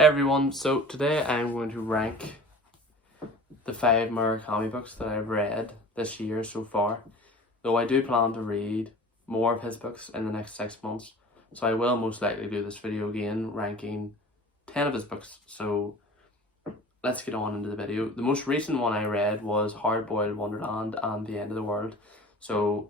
Hey everyone, so today I'm going to rank the 5 Murakami books that I've read this year so far. Though I do plan to read more of his books in the next 6 months, so I will most likely do this video again ranking 10 of his books. So let's get on into the video. The most recent one I read was Hard-Boiled Wonderland and The End of the World. So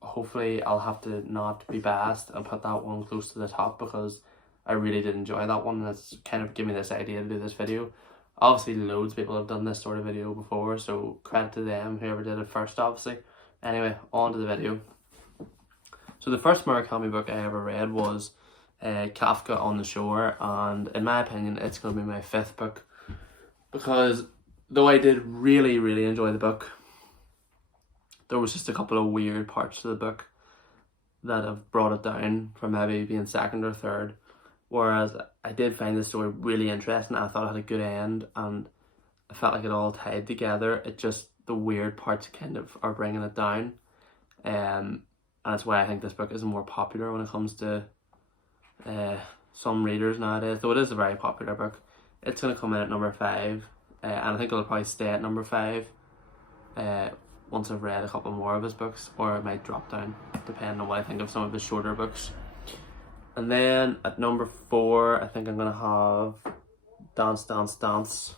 hopefully I'll have to not be biased and put that one close to the top because I really did enjoy that one, and it's kind of given me this idea to do this video. Obviously loads of people have done this sort of video before, so credit to them, whoever did it first obviously. Anyway, on to the video. So the first Murakami book I ever read was Kafka on the Shore, and in my opinion it's going to be my 5th book, because though I did really enjoy the book, there was just a couple of weird parts to the book that have brought it down from maybe being 2nd or 3rd. Whereas I did find the story really interesting. I thought it had a good end and I felt like it all tied together. It just, the weird parts kind of are bringing it down. And that's why I think this book is more popular when it comes to some readers nowadays. Though it is a very popular book. It's going to come in at number 5. And I think it'll probably stay at number 5 once I've read a couple more of his books. Or it might drop down depending on what I think of some of his shorter books. And then at number 4, I think I'm going to have Dance, Dance, Dance,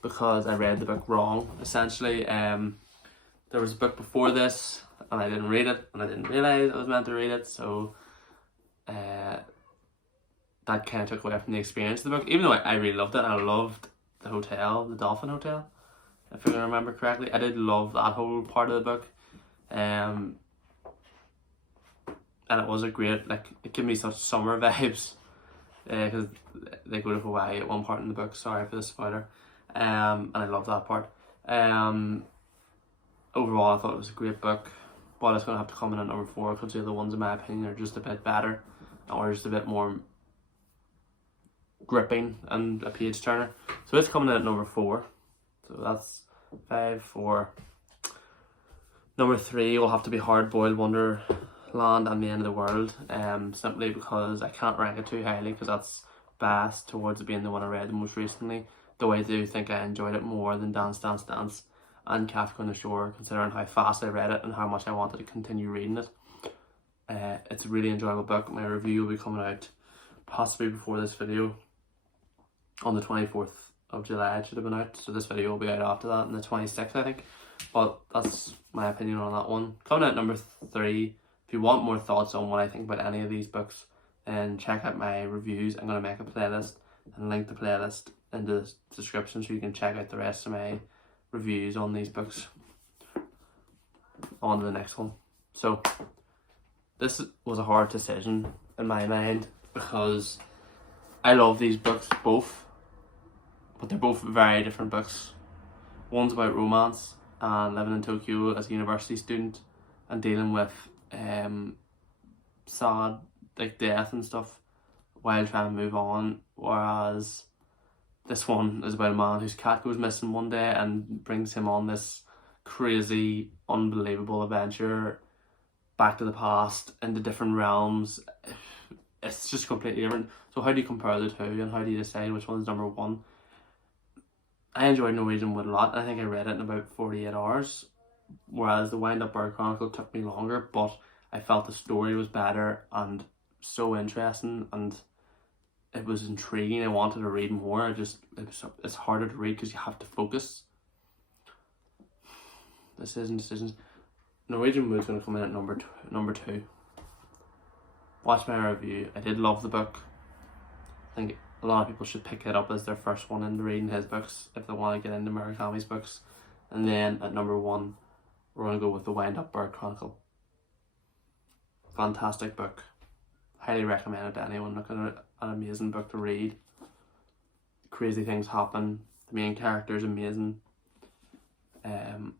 because I read the book wrong, essentially. There was a book before this, and I didn't read it, and I didn't realise I was meant to read it, so that kind of took away from the experience of the book, even though I really loved it, and I loved the hotel, the Dolphin Hotel, if I can remember correctly. I did love that whole part of the book. And it was a great, like, it gave me such summer vibes, because they go to Hawaii at one part in the book. Sorry for the spoiler. And I love that part. Overall I thought it was a great book, but it's going to have to come in at number 4 because the other ones in my opinion are just a bit better, or just a bit more gripping and a page turner. So it's coming in at number 4. So that's 5, 4. Number 3 will have to be Hard-Boiled Wonderland and The End of the World, simply because I can't rank it too highly because that's biased towards it being the one I read the most recently, though I do think I enjoyed it more than Dance, Dance, Dance and Kafka on the Shore, considering how fast I read it and how much I wanted to continue reading it. It's a really enjoyable book. My review will be coming out possibly before this video on the 24th of July. It should have been out, so this video will be out after that on the 26th I think, but that's my opinion on that one. Coming out at number 3, if you want more thoughts on what I think about any of these books, then check out my reviews. I'm going to make a playlist and link the playlist in the description so you can check out the rest of my reviews on these books. On to the next one. So this was a hard decision in my mind because I love these books both, but they're both very different books. One's about romance and living in Tokyo as a university student and dealing with sad, like, death and stuff while trying to move on, whereas this one is about a man whose cat goes missing one day and brings him on this crazy, unbelievable adventure back to the past into different realms. It's just completely different. So how do you compare the two, and how do you decide which one's number 1? I enjoyed Norwegian Wood a lot. I think I read it in about 48 hours, whereas the Wind Up Bird Chronicle took me longer, but I felt the story was better and so interesting, and it was intriguing. I wanted to read more. It's harder to read because you have to focus. Decisions. Norwegian Wood's going to come in at number 2. Watch my review. I did love the book. I think a lot of people should pick it up as their first one into reading his books if they want to get into Murakami's books. And then at number 1, we're going to go with the Wind Up Bird Chronicle. Fantastic book. Highly recommend it to anyone looking at an amazing book to read. Crazy things happen. The main character is amazing. Don't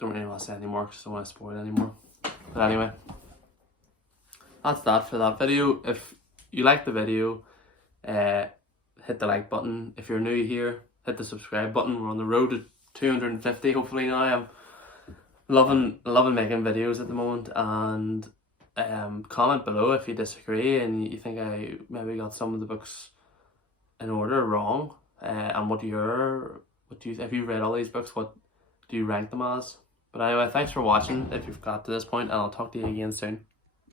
really want to say anymore because I don't want to spoil it anymore. But anyway, that's that for that video. If you like the video, hit the like button. If you're new here, hit the subscribe button. We're on the road to 250 hopefully now. I'm loving making videos at the moment, and Comment below if you disagree and you think I maybe got some of the books in order wrong. And what do you, if you read all these books, what do you rank them as? But anyway, thanks for watching if you've got to this point, and I'll talk to you again soon.